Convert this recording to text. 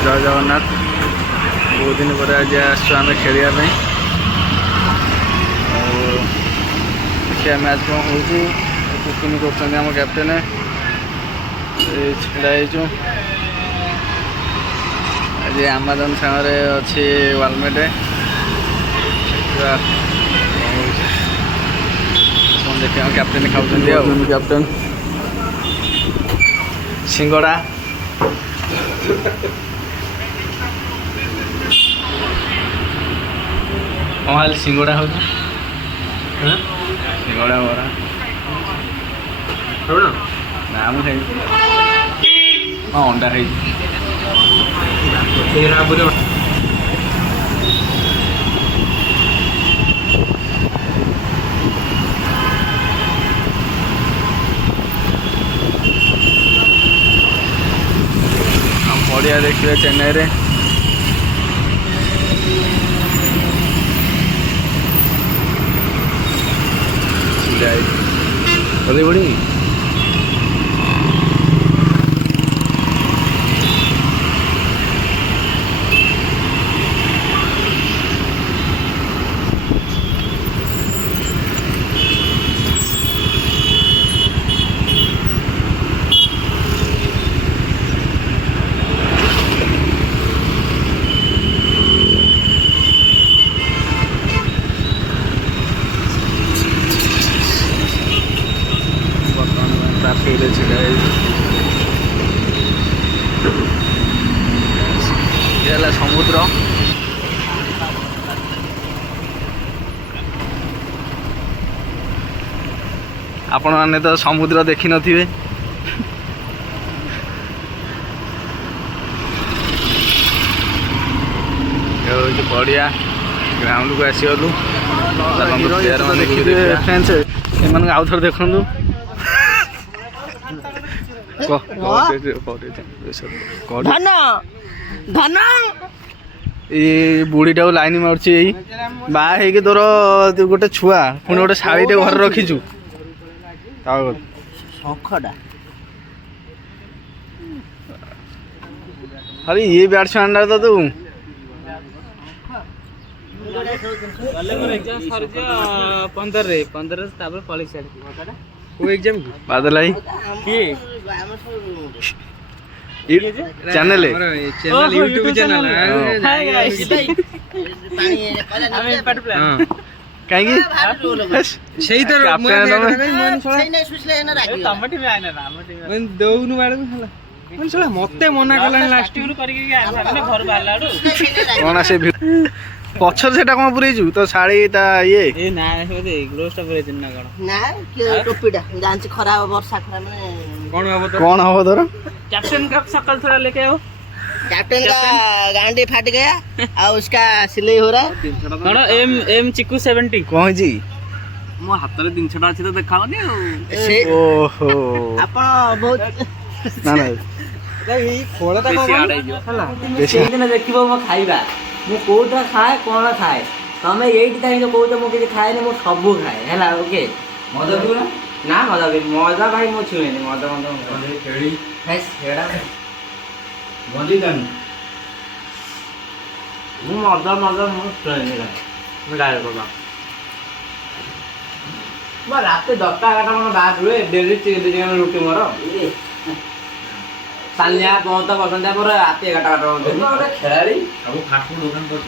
जय जगन्नाथ। बहुत दिन पर आज आम खेलिया देखिए मैच कौन हो टिफिन कर कैप्टेन छड़ा आज आमाजन सागर अच्छी वालमेट देखिए कैप्टेन खाऊँ कैप्टेन सिंगड़ा कमाल सिंगड़ा हो सिंगड़ा बरा ना मुझे हाँ अंडा खाई बढ़िया देखिए चेन्नई रे बड़ी बड़ी समुद्र आपण मैंने तो समुद्र देखी नथिबे बढ़िया ग्राउंड को आसीगलु प्लेयर मैंने आउ थोड़े देखु ये बुढ़ीटा लाइन मार्ची बाहर है तोर गोटे छुआ पुणी गोटे शाढ़ीटे घर रखीचु अरे ये बैट्समैन तो तू बादल भाई चैनल यूट्यूब चैनल कहीं मत मना कला से पछर से कौन पुरेजु तो साड़ी ता ये ना ग्लोव्सटा पुरेजु ना कोन ना टोपीटा जानछि खराब वर्षा खराब माने कौन हो तोर कैप्टन का शकल थोड़ा लेके आओ कैप्टन का गांडी फट गया और उसका सिलाई हो रहा है थोड़ा एम चिकू 70 कौन जी मो हाथ रे 300 अछि तो देखाओनी ओहो आपण बहुत ना ना ई खोला ता हला बेसी दिन देखिबो म खाइबा मु कोटा खाए कौन खाए तमें यही टाइम कौच मुझे खाए नहीं सब खाए है ओके मजा भी ना मजा भी मजा भाई मो छुए मजा मजा मजा मजा रात 10-11 मन बाहर रुए डेली चिकन रुटी मोर सालिया बहुत पसंद है रात 11 खेलाड़ी फास्ट फूड दुकान कर